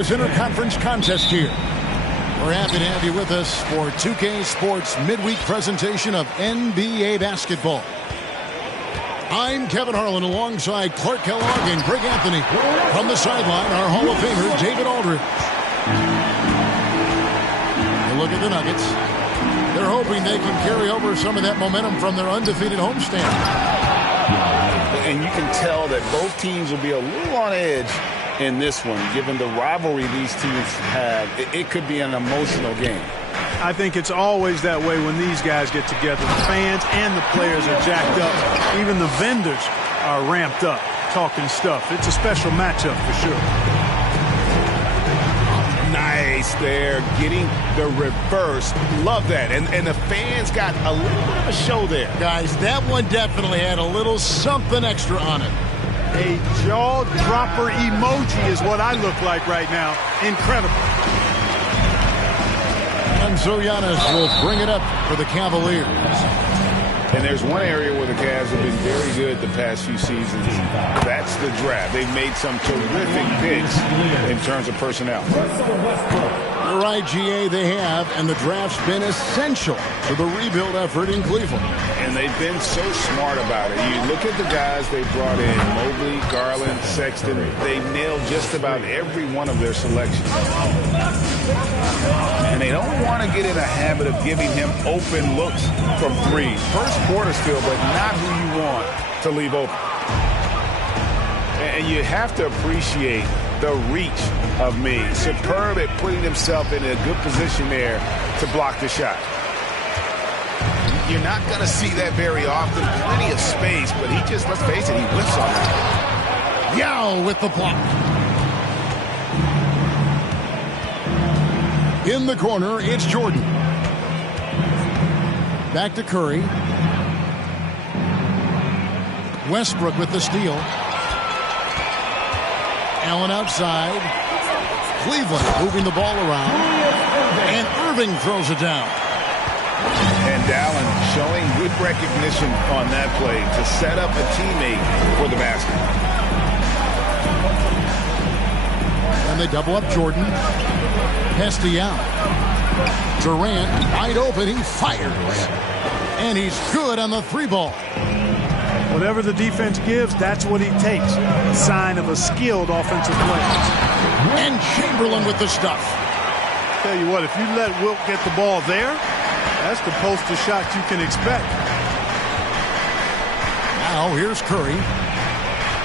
This interconference contest here. We're happy to have you with us for 2K Sports midweek presentation of NBA basketball. I'm Kevin Harlan alongside Clark Kellogg and Greg Anthony. From the sideline, our Hall of Famer, David Aldridge. You look at the Nuggets. They're hoping they can carry over some of that momentum from their undefeated homestand. And you can tell that both teams will be a little on edge in this one, given the rivalry these teams have. It could be an emotional game. I think it's always that way when these guys get together. The fans and the players are jacked up. Even the vendors are ramped up, talking stuff. It's a special matchup for sure. Nice there, getting the reverse. Love that. And the fans got a little bit of a show there. Guys, that one definitely had a little something extra on it. A jaw-dropper emoji is what I look like right now. Incredible. And so Giannis will bring it up for the Cavaliers. And there's one area where the Cavs have been very good the past few seasons. That's the draft. They've made some terrific picks in terms of personnel. You're right, GA, they have, and the draft's been essential for the rebuild effort in Cleveland. And they've been so smart about it. You look at the guys they brought in, Mobley, Garland, Sexton. They've nailed just about every one of their selections. And they don't want to get in a habit of giving him open looks from three. First quarter still, but not who you want to leave open. And you have to appreciate the reach of Means. Superb at putting himself in a good position there to block the shot. You're not going to see that very often. Plenty of space, but he just, let's face it, he whiffs on it. Yao with the block. In the corner, it's Jordan. Back to Curry. Westbrook with the steal. Allen outside. Cleveland moving the ball around. And Irving throws it down. And Allen showing good recognition on that play to set up a teammate for the basket. And they double up Jordan. Hesty out. Durant wide open. He fires. And he's good on the three ball. Whatever the defense gives, that's what he takes. A sign of a skilled offensive player. And Chamberlain with the stuff. Tell you what, if you let Wilt get the ball there, that's the poster shot you can expect. Now here's Curry.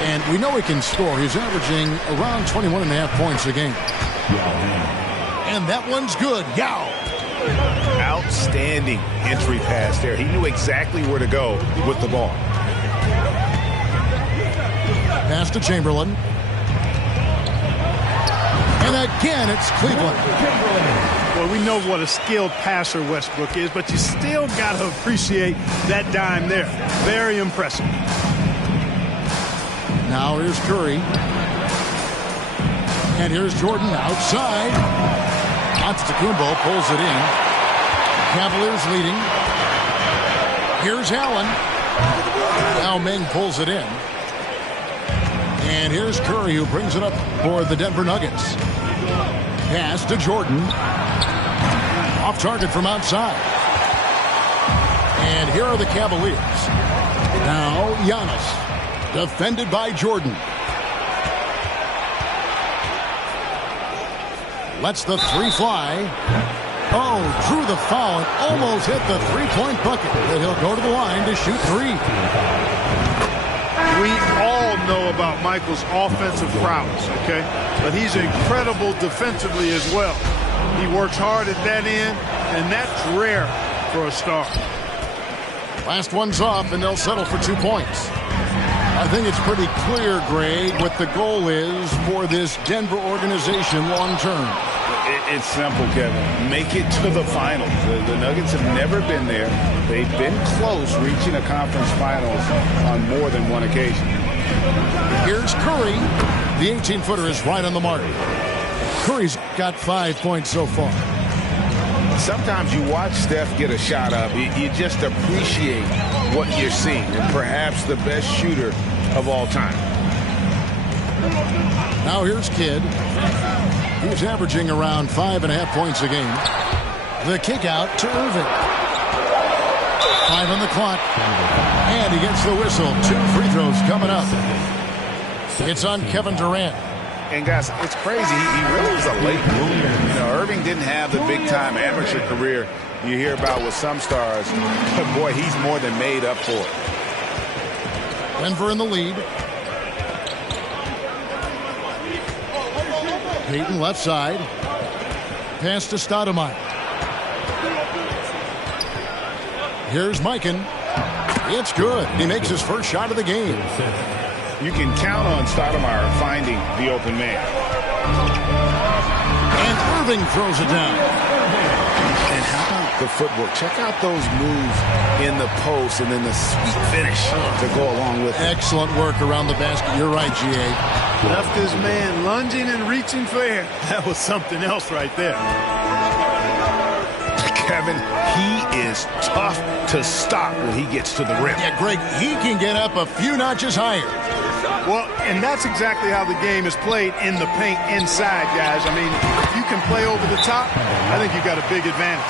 And we know he can score. He's averaging around 21.5 points a game. And that one's good. Yao. Outstanding entry pass there. He knew exactly where to go with the ball. Pass to Chamberlain. And again, it's Cleveland. Well, we know what a skilled passer Westbrook is, but you still got to appreciate that dime there. Very impressive. Now here's Curry. And here's Jordan outside. Antetokounmpo pulls it in. Cavaliers leading. Here's Allen. Now Meng pulls it in. And here's Curry, who brings it up for the Denver Nuggets. Pass to Jordan. Off target from outside. And here are the Cavaliers. Now Giannis. Defended by Jordan. Lets the three fly. Oh, drew the foul and almost hit the three-point bucket. But he'll go to the line to shoot three. We all know about Michael's offensive prowess, okay? But he's incredible defensively as well. He works hard at that end, and that's rare for a star. Last one's off, and they'll settle for 2 points. I think it's pretty clear, Greg, what the goal is for this Denver organization long term. It's simple, Kevin. Make it to the finals. The Nuggets have never been there. They've been close reaching a conference finals on more than one occasion. Here's Curry. The 18-footer is right on the mark. Curry's got 5 points so far. Sometimes you watch Steph get a shot up. You just appreciate what you're seeing. And perhaps the best shooter of all time. Now here's Kidd. He's averaging around 5.5 points a game. The kick out to Irving. 5 on the clock. And he gets the whistle. 2 free throws coming up. It's on Kevin Durant. And guys, it's crazy. He really was a late bloomer. You know, Irving didn't have the big-time amateur career you hear about with some stars. But boy, he's more than made up for it. Denver in the lead. Payton left side. Pass to Stoudemire. Here's Mikan. It's good. He makes his first shot of the game. You can count on Stoudemire finding the open man. And Irving throws it down. And how about the footwork? Check out those moves in the post and then the sweet finish to go along with it. Excellent work around the basket. You're right, G.A. Left his man lunging and reaching for air. That was something else right there. Kevin, he is tough to stop when he gets to the rim. Yeah, Greg, he can get up a few notches higher. Well, and that's exactly how the game is played in the paint inside, guys. I mean, if you can play over the top, I think you've got a big advantage.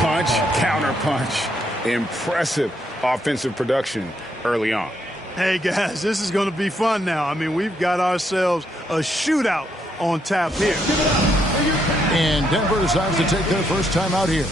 Punch, counter punch. Impressive offensive production early on. Hey, guys, this is going to be fun now. I mean, we've got ourselves a shootout on tap here. And Denver decides to take their first time out here.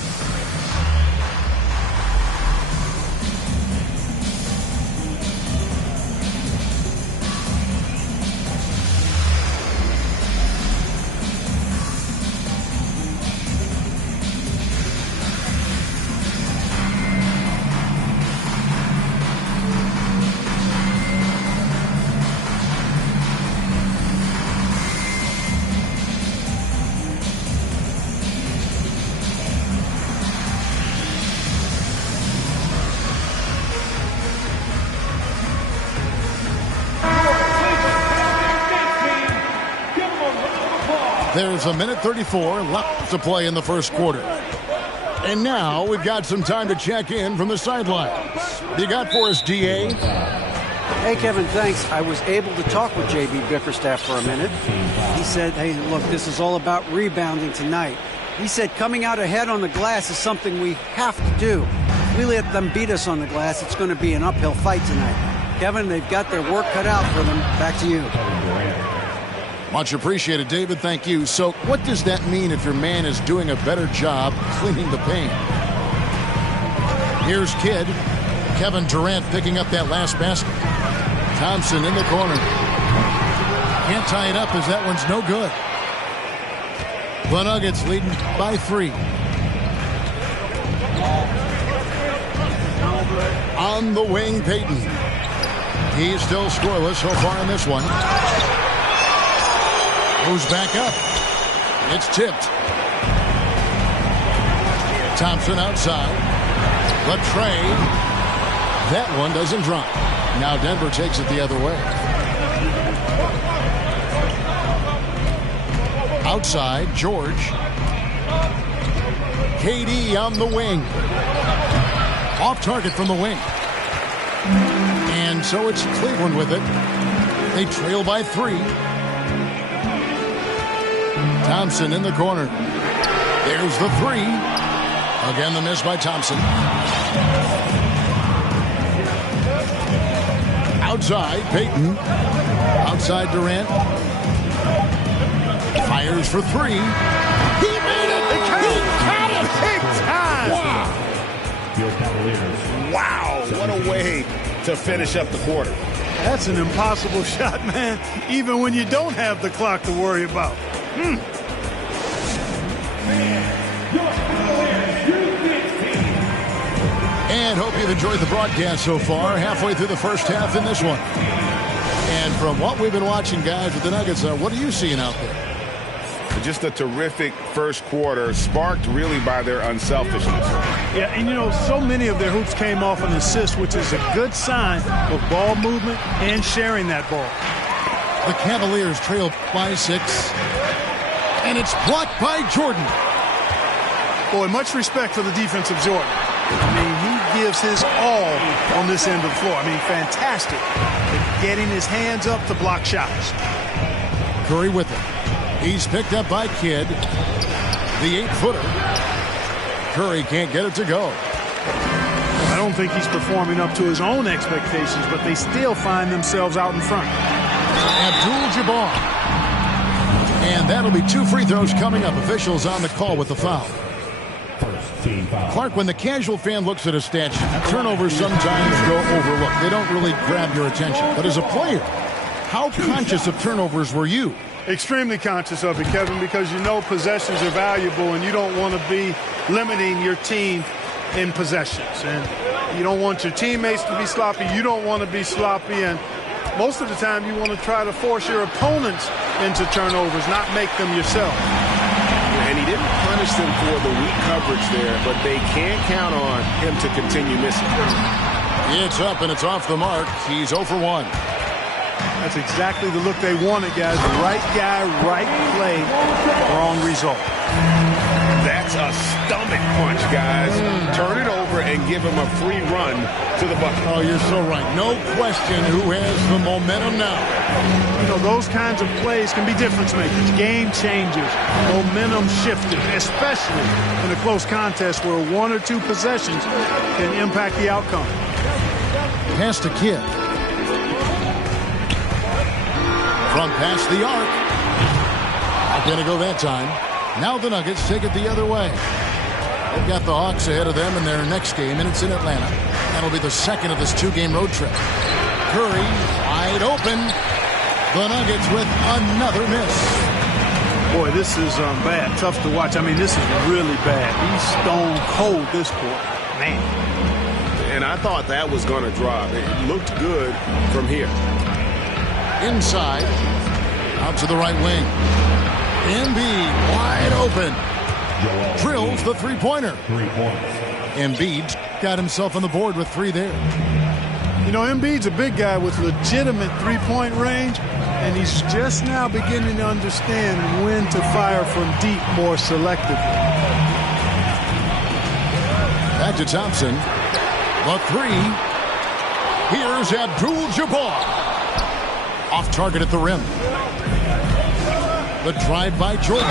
There's a minute 34 left to play in the first quarter. And now we've got some time to check in from the sidelines. You got for us, D.A.? Hey, Kevin, thanks. I was able to talk with J.B. Bickerstaff for a minute. He said, hey, look, this is all about rebounding tonight. He said coming out ahead on the glass is something we have to do. If we let them beat us on the glass, it's going to be an uphill fight tonight. Kevin, they've got their work cut out for them. Back to you. Much appreciated, David. Thank you. So what does that mean if your man is doing a better job cleaning the paint? Here's Kidd. Kevin Durant picking up that last basket. Thompson in the corner. Can't tie it up as that one's no good. The Nuggets leading by 3. On the wing, Payton. He's still scoreless so far in this one. Goes back up. It's tipped. Thompson outside. Latrey. That one doesn't drop. Now Denver takes it the other way. Outside, George. KD on the wing. Off target from the wing. And so it's Cleveland with it. They trail by 3. Thompson in the corner. There's the 3. Again, the miss by Thompson. Outside, Payton. Outside, Durant. Fires for 3. He made it! He got it! Big time! Wow, what a way to finish up the quarter. That's an impossible shot, man, even when you don't have the clock to worry about. And hope you've enjoyed the broadcast so far. Halfway through the first half in this one. And from what we've been watching, guys, with the Nuggets, what are you seeing out there? Just a terrific first quarter, sparked really by their unselfishness. Yeah, and you know, so many of their hoops came off an assist, which is a good sign of ball movement and sharing that ball. The Cavaliers trail by 6. And it's blocked by Jordan. Boy, much respect for the defense of Jordan. I mean, he gives his all on this end of the floor. I mean, fantastic at getting his hands up to block shots. Curry with it. He's picked up by Kidd. The 8-footer. Curry can't get it to go. I don't think he's performing up to his own expectations, but they still find themselves out in front. Abdul-Jabbar. And that'll be 2 free throws coming up. Officials on the call with the foul. Clark, when the casual fan looks at a stat sheet, turnovers sometimes go overlooked. They don't really grab your attention. But as a player, how conscious of turnovers were you? Extremely conscious of it, Kevin, because you know possessions are valuable and you don't want to be limiting your team in possessions. And you don't want your teammates to be sloppy. You don't want to be sloppy. And most of the time you want to try to force your opponents into turnovers, not make them yourself. And he didn't punish them for the weak coverage there, but they can't count on him to continue missing. It's up and it's off the mark. He's 0 for 1. That's exactly the look they wanted, guys. Right guy, right play, wrong result. That's a stomach punch, guys. Turn it over and give him a free run to the bucket. Oh, you're so right. No question who has the momentum now. You know, those kinds of plays can be difference makers, game changers, momentum shifters, especially in a close contest where 1 or 2 possessions can impact the outcome. Pass to Kidd. From past the arc. Not going to go that time. Now the Nuggets take it the other way. They've got the Hawks ahead of them in their next game, and it's in Atlanta. That'll be the second of this 2-game road trip. Curry wide open. The Nuggets with another miss. Boy, this is bad. Tough to watch. I mean, this is really bad. He's stone cold this quarter. Man. And I thought that was going to drop. It looked good from here. Inside. Out to the right wing. Embiid wide open. Drills the three-pointer. Embiid got himself on the board with 3 there. You know, Embiid's a big guy with legitimate three-point range, and he's just now beginning to understand when to fire from deep more selectively. Back to Thompson. The 3. Here's Abdul-Jabbar. Off target at the rim. The drive by Jordan.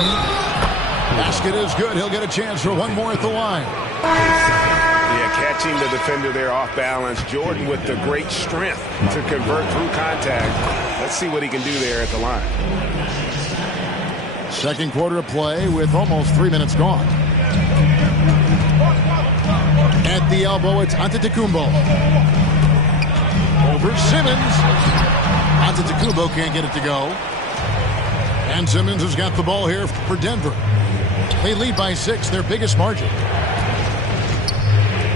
Basket is good. He'll get a chance for 1 more at the line. Yeah, catching the defender there off balance. Jordan with the great strength to convert through contact. Let's see what he can do there at the line. Second quarter of play with almost 3 minutes gone. At the elbow, it's Antetokounmpo. Over Simmons. Antetokounmpo can't get it to go. And Simmons has got the ball here for Denver. They lead by 6, their biggest margin.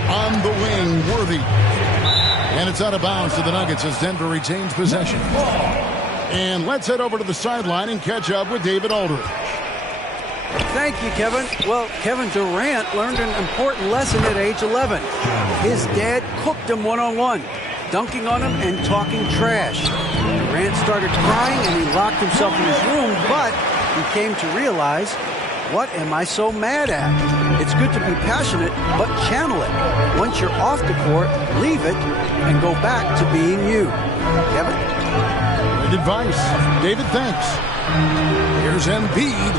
On the wing, Worthy. And it's out of bounds to the Nuggets as Denver retains possession. And let's head over to the sideline and catch up with David Aldridge. Thank you, Kevin. Well, Kevin Durant learned an important lesson at age 11. His dad cooked him one-on-one, dunking on him and talking trash. Durant started crying and he locked himself in his room, but he came to realize, what am I so mad at? It's good to be passionate, but channel it. Once you're off the court, leave it and go back to being you. Kevin? Good advice. David, thanks. Here's Embiid.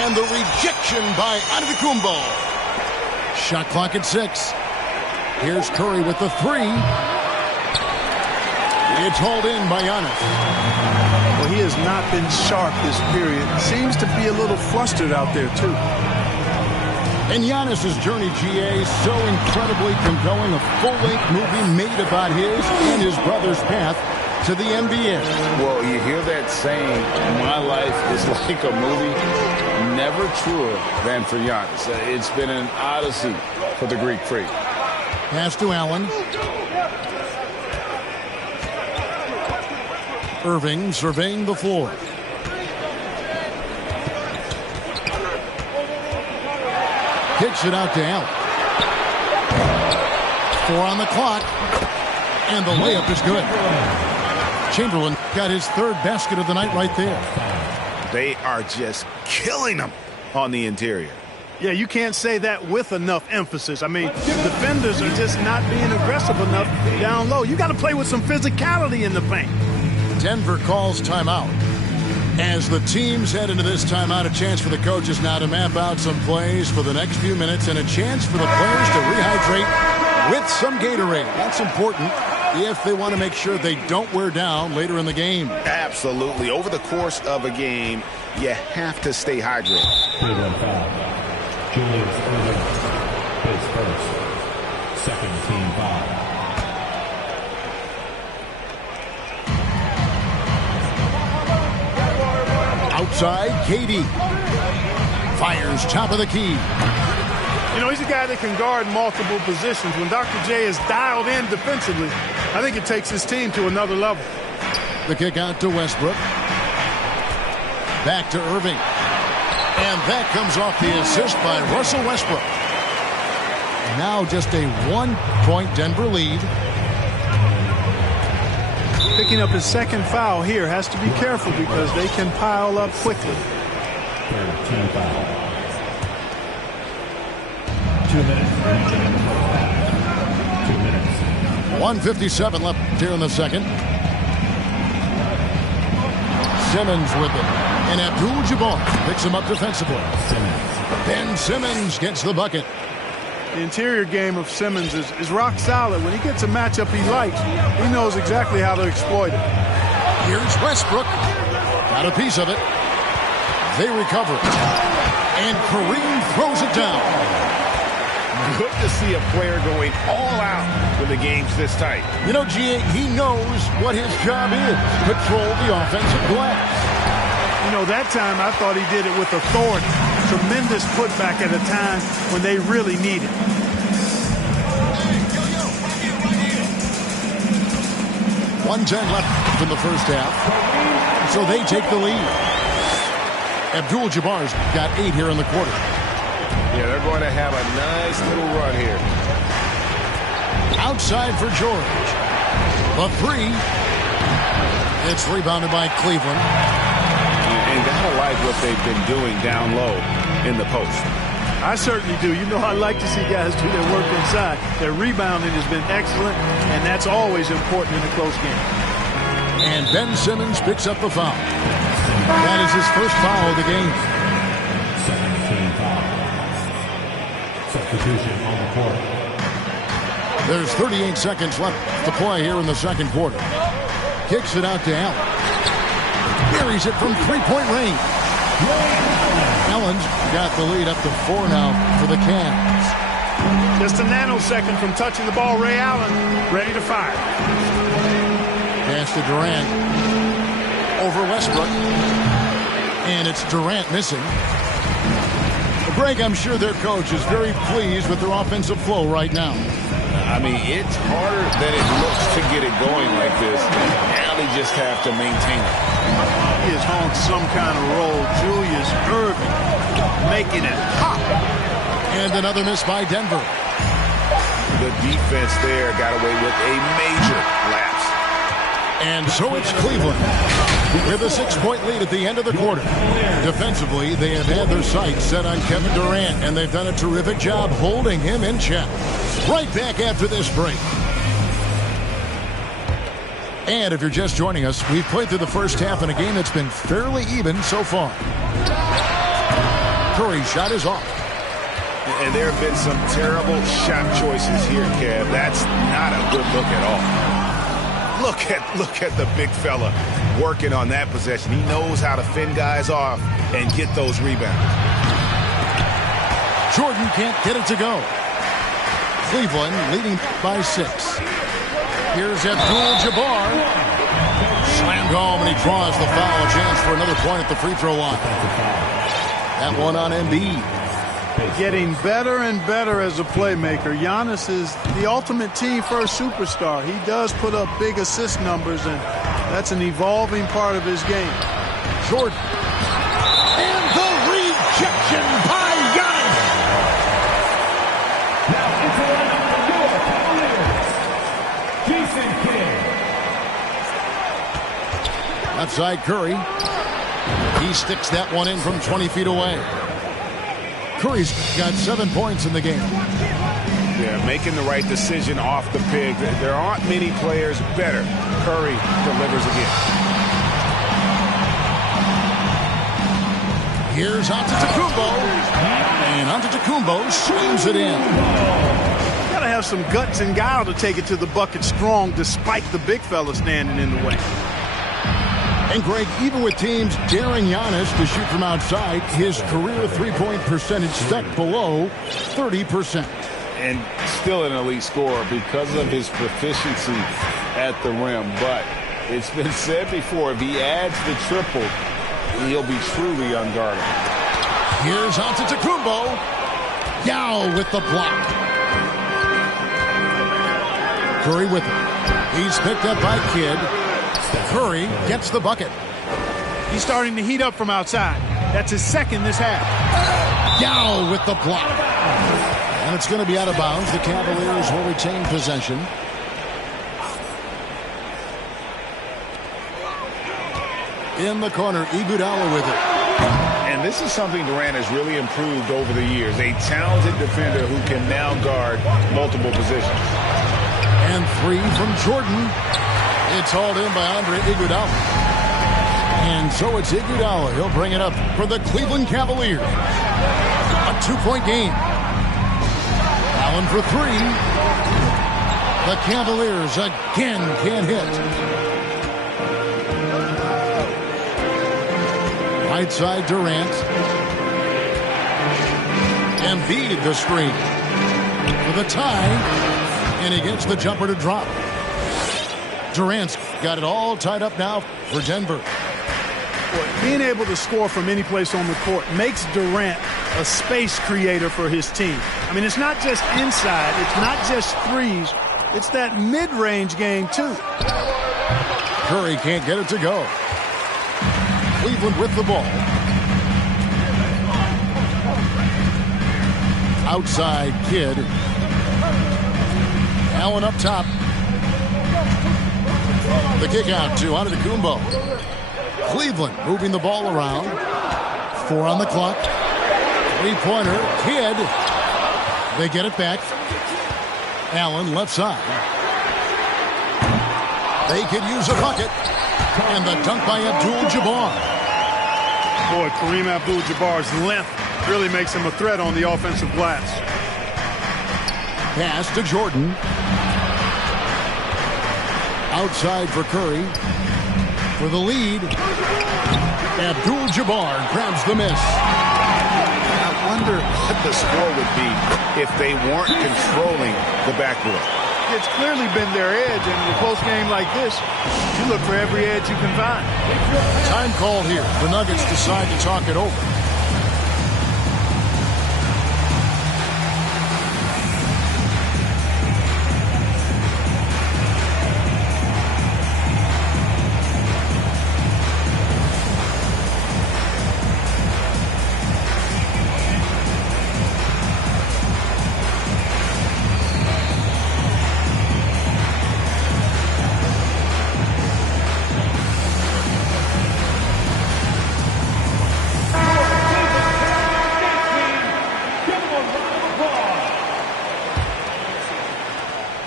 And the rejection by Antetokounmpo. Shot clock at 6. Here's Curry with the 3. It's hauled in by Giannis. Well, he has not been sharp this period. Seems to be a little flustered out there, too. And Giannis's journey, GA, so incredibly compelling. A full-length movie made about his and his brother's path to the NBA. Well, you hear that saying, my life is like a movie. Never truer than for Giannis. It's been an odyssey for the Greek Freak. Pass to Allen. Irving surveying the floor. Kicks it out to Allen. 4 on the clock. And the layup is good. Chamberlain got his 3rd basket of the night right there. They are just killing them on the interior. Yeah, you can't say that with enough emphasis. I mean, defenders are just not being aggressive enough down low. You got to play with some physicality in the paint. Denver calls timeout. As the teams head into this timeout, a chance for the coaches now to map out some plays for the next few minutes and a chance for the players to rehydrate with some Gatorade. That's important if they want to make sure they don't wear down later in the game. Absolutely. Over the course of a game, you have to stay hydrated. Cleveland foul. Julius Erving, his first. Second team foul. Outside, KD fires top of the key. You know, he's a guy that can guard multiple positions. When Dr. J is dialed in defensively, I think it takes his team to another level. The kick out to Westbrook. Back to Irving. And that comes off the assist by Russell Westbrook. Now just a 1-point Denver lead. Picking up his second foul here, has to be careful because they can pile up quickly. Third team foul. 2 minutes. 2 minutes. 1:57 left here in the second. Simmons with it. And Abdul-Jabbar picks him up defensively. Ben Simmons gets the bucket. The interior game of Simmons is rock solid. When he gets a matchup he likes, he knows exactly how to exploit it. Here's Westbrook. Got a piece of it. They recover it. And Kareem throws it down. Good to see a player going all out when the game's this tight. You know, G.A., he knows what his job is. Control the offensive glass. You know, that time I thought he did it with authority. Tremendous putback at a time when they really need it. .110 left in the first half. So they take the lead. Abdul-Jabbar's got 8 here in the quarter. Yeah, they're going to have a nice little run here. Outside for George. The three. It's rebounded by Cleveland. And gotta like what they've been doing down low in the post. I certainly do. You know, I like to see guys do their work inside. Their rebounding has been excellent, and that's always important in a close game. And Ben Simmons picks up the foul. That is his first foul of the game. Second team foul. Substitution on the court. There's 38 seconds left to play here in the second quarter. Kicks it out to Allen. Buries it from three-point range. Allen's got the lead up to 4 now for the Cavs. Just a nanosecond from touching the ball, Ray Allen ready to fire. Pass to Durant. Over Westbrook. And it's Durant missing. Greg, I'm sure their coach is very pleased with their offensive flow right now. I mean, it's harder than it looks to get it going like this. Now they just have to maintain it. He is on some kind of roll. Julius Erving making it hot. And another miss by Denver. The defense there got away with a major lapse. And so it's Cleveland with a 6-point lead at the end of the quarter. Defensively, they have had their sights set on Kevin Durant, and they've done a terrific job holding him in check. Right back after this break. And if you're just joining us, we've played through the first half in a game that's been fairly even so far. Curry's shot is off. And there have been some terrible shot choices here, Kev. That's not a good look at all. Look at the big fella working on that possession. He knows how to fend guys off and get those rebounds. Jordan can't get it to go. Cleveland leading by 6. Here's Abdul-Jabbar. Slammed home, and he draws the foul. A chance for another point at the free throw line. That one on Embiid. Getting better and better as a playmaker. Giannis is the ultimate team-first superstar. He does put up big assist numbers, and that's an evolving part of his game. Jordan. And the rejection by Giannis. Now into your Warriors, Jason Kidd. Outside Curry. He sticks that one in from 20 feet away. Curry's got 7 points in the game. Yeah, making the right decision off the pick. There aren't many players better. Curry delivers again. Here's Antetokounmpo. And Antetokounmpo swings it in. Got to have some guts and guile to take it to the bucket strong despite the big fella standing in the way. And Greg, even with teams daring Giannis to shoot from outside, his career three-point percentage stuck below 30%. And still an elite scorer because of his proficiency at the rim. But it's been said before, if he adds the triple, he'll be truly unguardable. Here's Antetokounmpo. Yao with the block. Curry with it. He's picked up by Kidd. Curry gets the bucket. He's starting to heat up from outside. That's his second this half. Yao with the block. And it's going to be out of bounds. The Cavaliers will retain possession. In the corner, Iguodala with it. And this is something Durant has really improved over the years. A talented defender who can now guard multiple positions. And three from Jordan. It's hauled in by Andre Iguodala. And so it's Iguodala. He'll bring it up for the Cleveland Cavaliers. A 2-point game. Allen for three. The Cavaliers again can't hit. Right side Durant. Embiid the screen. For the tie. And he gets the jumper to drop. Durant's got it all tied up now for Denver. Boy, being able to score from any place on the court makes Durant a space creator for his team. I mean, it's not just inside. It's not just threes. It's that mid-range game, too. Curry can't get it to go. Cleveland with the ball. Outside Kidd. Allen up top. The kick out to Antetokounmpo. Cleveland moving the ball around. 4 on the clock. Three-pointer. Kidd. They get it back. Allen left side. They could use a bucket. And the dunk by Abdul-Jabbar. Boy, Kareem Abdul-Jabbar's length really makes him a threat on the offensive glass. Pass to Jordan. Outside for Curry. For the lead. Abdul-Jabbar grabs the miss. I wonder what the score would be if they weren't controlling the backboard. It's clearly been their edge, and in a close game like this, you look for every edge you can find. Time called here. The Nuggets decide to talk it over.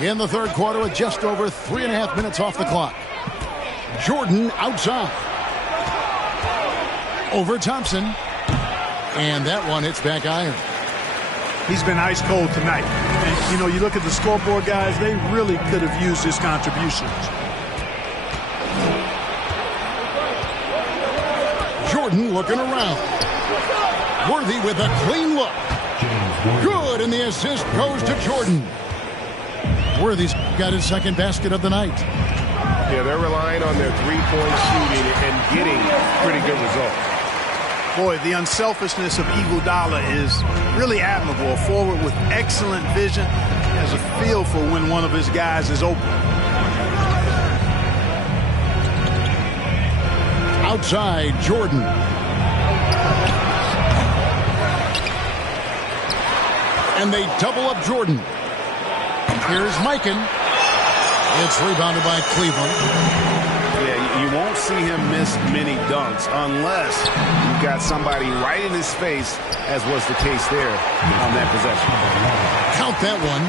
In the third quarter with just over 3.5 minutes off the clock. Jordan outside. Over Thompson. And that one hits back iron. He's been ice cold tonight. And, you know, you look at the scoreboard, guys, they really could have used his contributions. Jordan looking around. Worthy with a clean look. Good, and the assist goes to Jordan. Worthy's got his second basket of the night. Yeah, they're relying on their three-point shooting and getting pretty good results. Boy, the unselfishness of Iguodala is really admirable. A forward with excellent vision. He has a feel for when one of his guys is open. Outside, Jordan. And they double up Jordan. Here's Mikan. It's rebounded by Cleveland. Yeah, you won't see him miss many dunks unless you've got somebody right in his face, as was the case there on that possession. Count that one.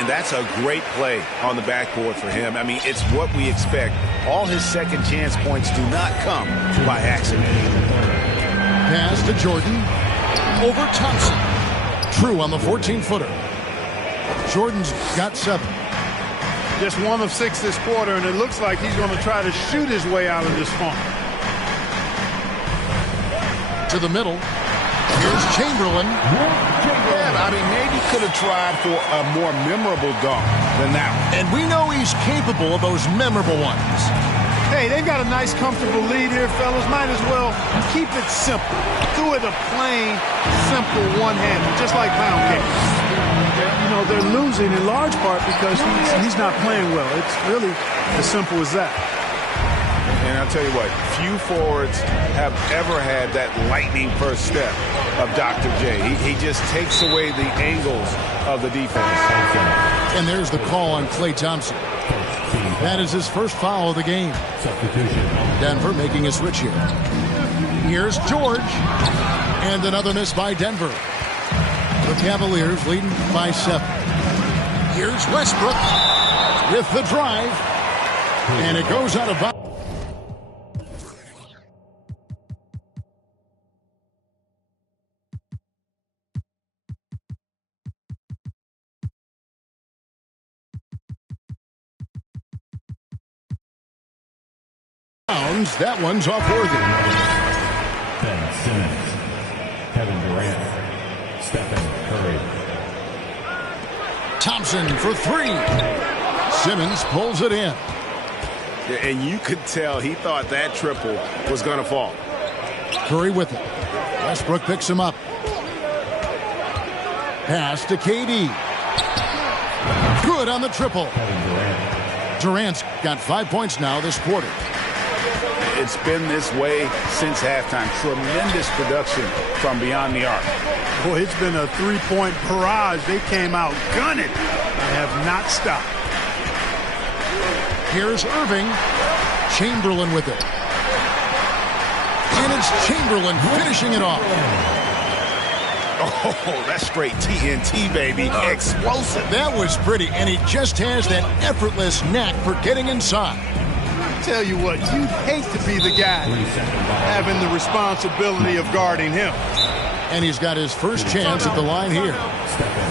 And that's a great play on the backboard for him. I mean, it's what we expect. All his second chance points do not come by accident. pass to Jordan. Over Thompson. True on the 14-footer. Jordan's got 7. Just 1 of 6 this quarter, and it looks like he's going to try to shoot his way out of this funk. To the middle. Here's Chamberlain. Yeah, I mean, maybe could have tried for a more memorable dunk than that one. And we know he's capable of those memorable ones. Hey, they've got a nice, comfortable lead here, fellas. Might as well keep it simple. Do it a plain, simple one-hander, just like pound cake. You know, they're losing in large part because he's not playing well. It's really as simple as that. And I'll tell you what, few forwards have ever had that lightning first step of Dr. J. He just takes away the angles of the defense. And there's the call on Klay Thompson. That is his first foul of the game. Denver making a switch here. Here's George. And another miss by Denver. The Cavaliers leading by 7. Here's Westbrook with the drive. And it goes out of bounds. That one's off worthy. Ben Simmons, Kevin Durant, Stephen Curry. Thompson for 3. Simmons pulls it in. And you could tell he thought that triple was going to fall. Curry with it. Westbrook picks him up. Pass to KD. Good on the triple. Kevin Durant. Durant's got 5 points now this quarter. It's been this way since halftime. Tremendous production from beyond the arc. Boy, it's been a 3-point barrage. They came out gunning and have not stopped. Here's Irving. Chamberlain with it. And it's Chamberlain finishing it off. Oh, that's straight TNT, baby. Explosive. That was pretty, and he just has that effortless knack for getting inside. Tell you what, you'd hate to be the guy having the responsibility of guarding him. And he's got his first chance at the line here.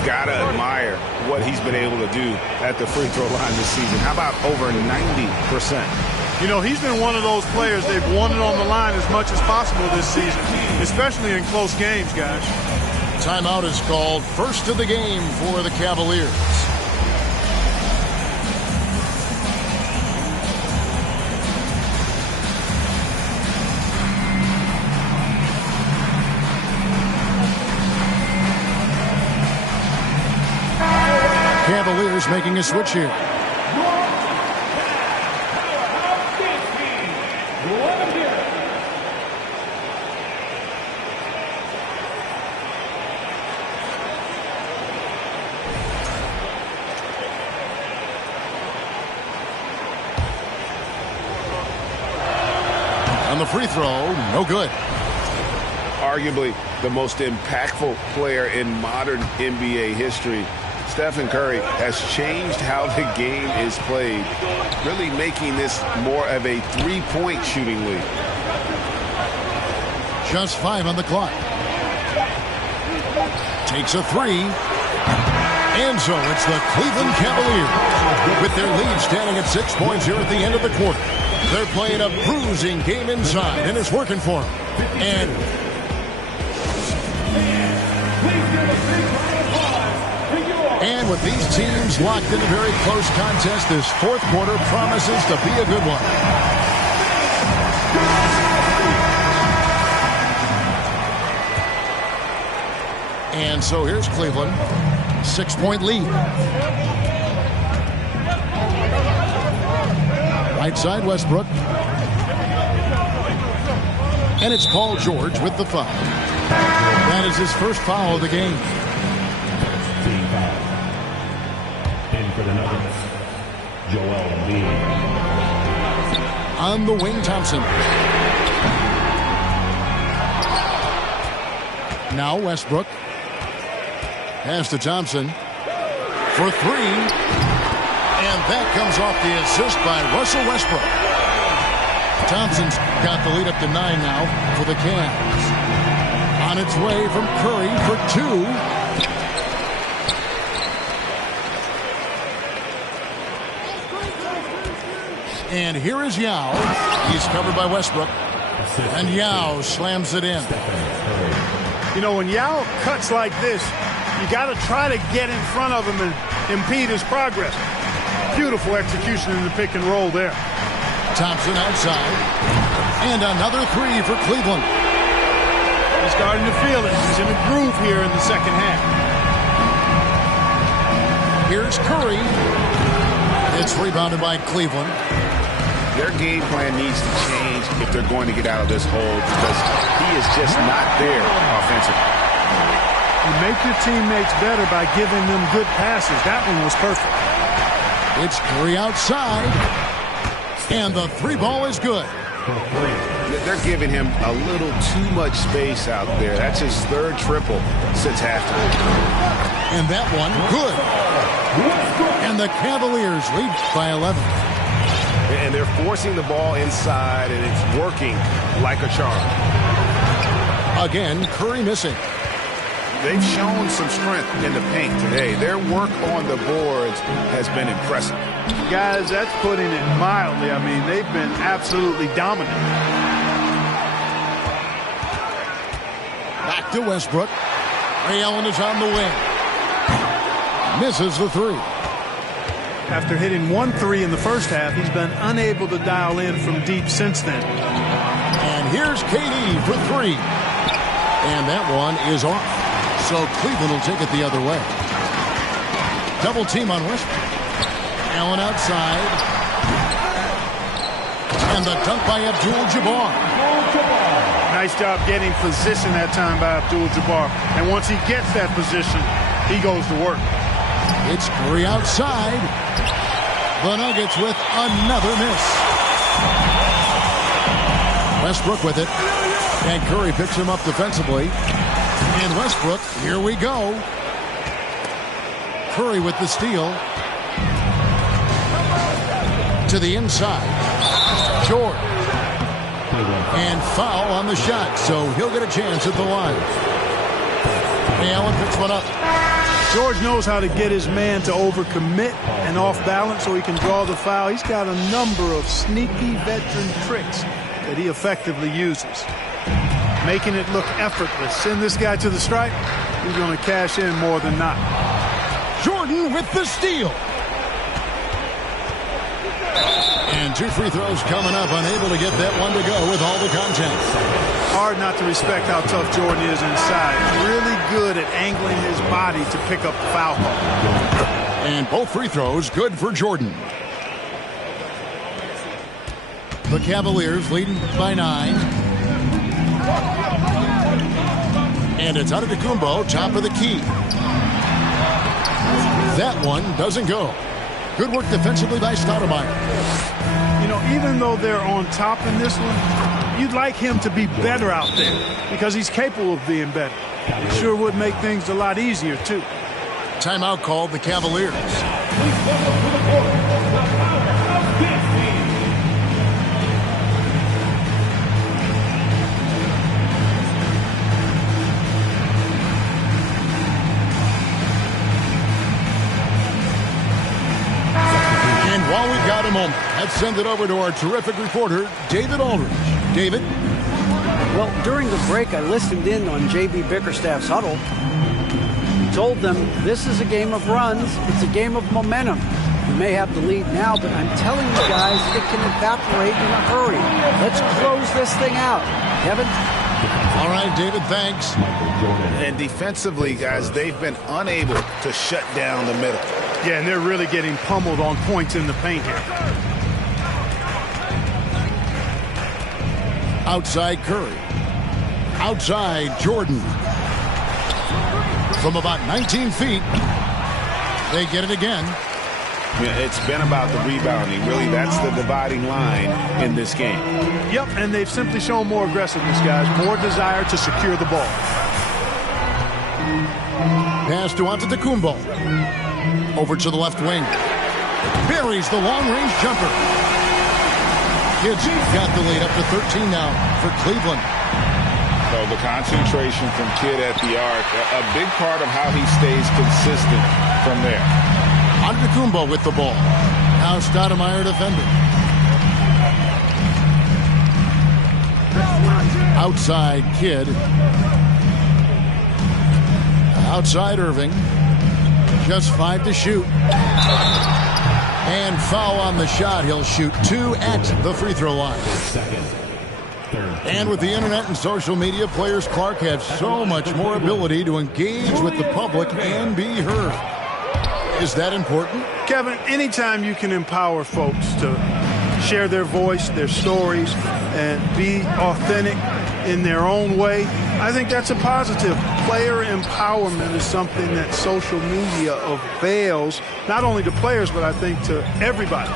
Gotta admire what he's been able to do at the free throw line this season. How about over 90%? You know, he's been one of those players they've wanted on the line as much as possible this season, especially in close games, guys. Timeout is called. First of the game for the Cavaliers. Cavaliers making a switch here. On the free throw, no good. Arguably the most impactful player in modern NBA history. Stephen Curry has changed how the game is played, really making this more of a three-point shooting league. Just 5 on the clock. Takes a 3. And so it's the Cleveland Cavaliers with their lead standing at 6 points here at the end of the quarter. They're playing a bruising game inside, and it's working for them. And with these teams locked in a very close contest, this fourth quarter promises to be a good one. And so here's Cleveland, 6-point lead. Right side, Westbrook. And it's Paul George with the foul. That is his first foul of the game. Team foul. In for the Nuggets, Joel Embiid. On the wing, Thompson. Now Westbrook. Pass to Thompson for 3. And that comes off the assist by Russell Westbrook. Thompson's got the lead up to 9 now for the Cavs. On its way from Curry for 2. And here is Yao. He's covered by Westbrook. And Yao slams it in. You know, when Yao cuts like this, you got to try to get in front of him and impede his progress. Beautiful execution in the pick and roll there. Thompson outside. And another 3 for Cleveland. He's starting to feel it. He's in a groove here in the second half. Here's Curry. It's rebounded by Cleveland. Their game plan needs to change if they're going to get out of this hole because he is just not there offensively. You make your teammates better by giving them good passes. That one was perfect. It's Curry outside. And the 3 ball is good. They're giving him a little too much space out there. That's his 3rd triple since halftime. And that one, good. And the Cavaliers lead by 11. And they're forcing the ball inside, and it's working like a charm. Again, Curry missing. They've shown some strength in the paint today. Their work on the boards has been impressive. Guys, that's putting it mildly. I mean, they've been absolutely dominant. Back to Westbrook. Ray Allen is on the wing. Misses the 3. After hitting 1 3 in the first half, he's been unable to dial in from deep since then. And here's KD for 3. And that one is off. So Cleveland will take it the other way. Double team on Westbrook. Allen outside. And the dunk by Abdul-Jabbar. Nice job getting position that time by Abdul-Jabbar. And once he gets that position, he goes to work. It's Curry outside. The Nuggets with another miss. Westbrook with it. And Curry picks him up defensively. And Westbrook, here we go. Curry with the steal. To the inside. George. And foul on the shot, so he'll get a chance at the line. Allen picks one up. George knows how to get his man to overcommit and off balance so he can draw the foul. He's got a number of sneaky veteran tricks that he effectively uses, making it look effortless. Send this guy to the stripe, he's going to cash in more than not. Jordan with the steal. And 2 free throws coming up, unable to get that one to go with all the contact. Hard not to respect how tough Jordan is inside. Really good at angling his body to pick up the foul call. And both free throws good for Jordan. The Cavaliers leading by 9. And it's Antetokounmpo, top of the key. That one doesn't go. Good work defensively by Stoudemire. You know, even though they're on top in this one, you'd like him to be better out there because he's capable of being better. It sure would make things a lot easier, too. Timeout called the Cavaliers. While we've got a moment, let's send it over to our terrific reporter, David Aldridge. David? Well, during the break, I listened in on J.B. Bickerstaff's huddle. He told them this is a game of runs. It's a game of momentum. We may have the lead now, but I'm telling you guys, it can evaporate in a hurry. Let's close this thing out. Kevin? All right, David, thanks. And defensively, guys, they've been unable to shut down the middle. Yeah, and they're really getting pummeled on points in the paint here. Outside Curry. Outside Jordan. From about 19 feet, they get it again. Yeah, it's been about the rebounding. Really, that's the dividing line in this game. Yep, and they've simply shown more aggressiveness, guys. More desire to secure the ball. Pass to Antetokounmpo. Over to the left wing. Buries the long-range jumper. Kids got the lead up to 13 now for Cleveland. know, the concentration from Kidd at the arc, a big part of how he stays consistent from there. Antetokounmpo with the ball. Now Stoudemire defending. Outside Kidd. Outside Irving. Just 5 to shoot. And foul on the shot. He'll shoot 2 at the free throw line. And with the internet and social media, players Clark have so much more ability to engage with the public and be heard. Is that important? Kevin, anytime you can empower folks to share their voice, their stories, and be authentic in their own way, I think that's a positive. Player empowerment is something that social media avails, not only to players, but I think to everybody.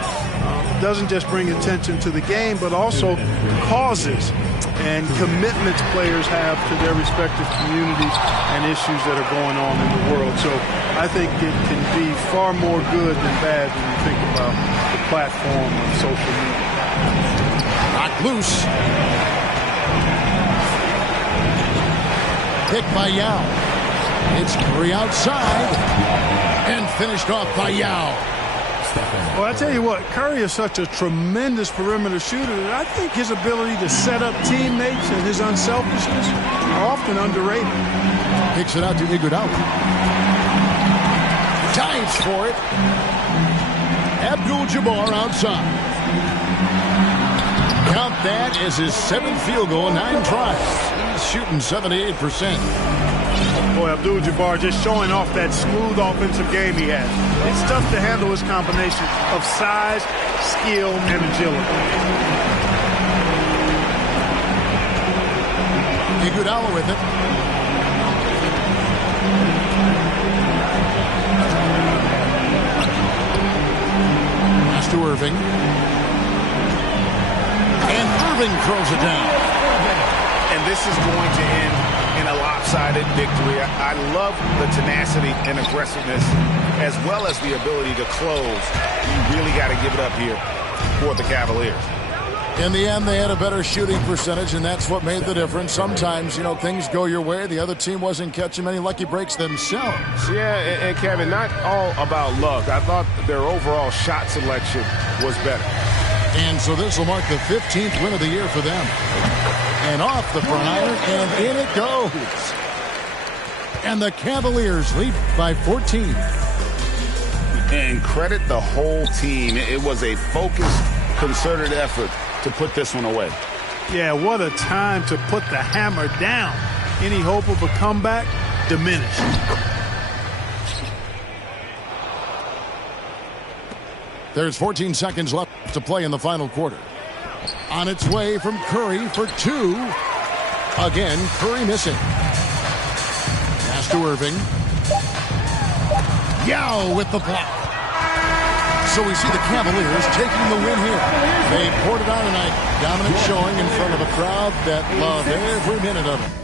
It doesn't just bring attention to the game, but also causes and commitments players have to their respective communities and issues that are going on in the world. So I think it can be far more good than bad when you think about the platform of social media. Knocked loose. Picked by Yao. It's Curry outside. And finished off by Yao. Well, I tell you what, Curry is such a tremendous perimeter shooter that I think his ability to set up teammates and his unselfishness are often underrated. Kicks it out to Iguodala. Dives for it. Abdul-Jabbar outside. Count that as his 7th field goal in 9 tries. He's shooting 78%. Boy, Abdul-Jabbar just showing off that smooth offensive game he has. It's tough to handle his combination of size, skill, and agility. Iguodala with it. Pass to Irving. And Irving throws it down. And this is going to end in a lopsided victory. I love the tenacity and aggressiveness as well as the ability to close. You really got to give it up here for the Cavaliers. In the end, they had a better shooting percentage, and that's what made the difference. Sometimes, you know, things go your way. The other team wasn't catching many lucky breaks themselves. Yeah, and Kevin, not all about luck. I thought their overall shot selection was better. And so this will mark the 15th win of the year for them. And off the front iron, and in it goes. And the Cavaliers lead by 14. And credit the whole team. It was a focused, concerted effort to put this one away. Yeah, what a time to put the hammer down. Any hope of a comeback diminished. There's 14 seconds left to play in the final quarter. On its way from Curry for 2. Again, Curry missing. Pass to Irving. Yao with the block. So we see the Cavaliers taking the win here. They poured it on tonight. Dominant showing in front of a crowd that loved every minute of it.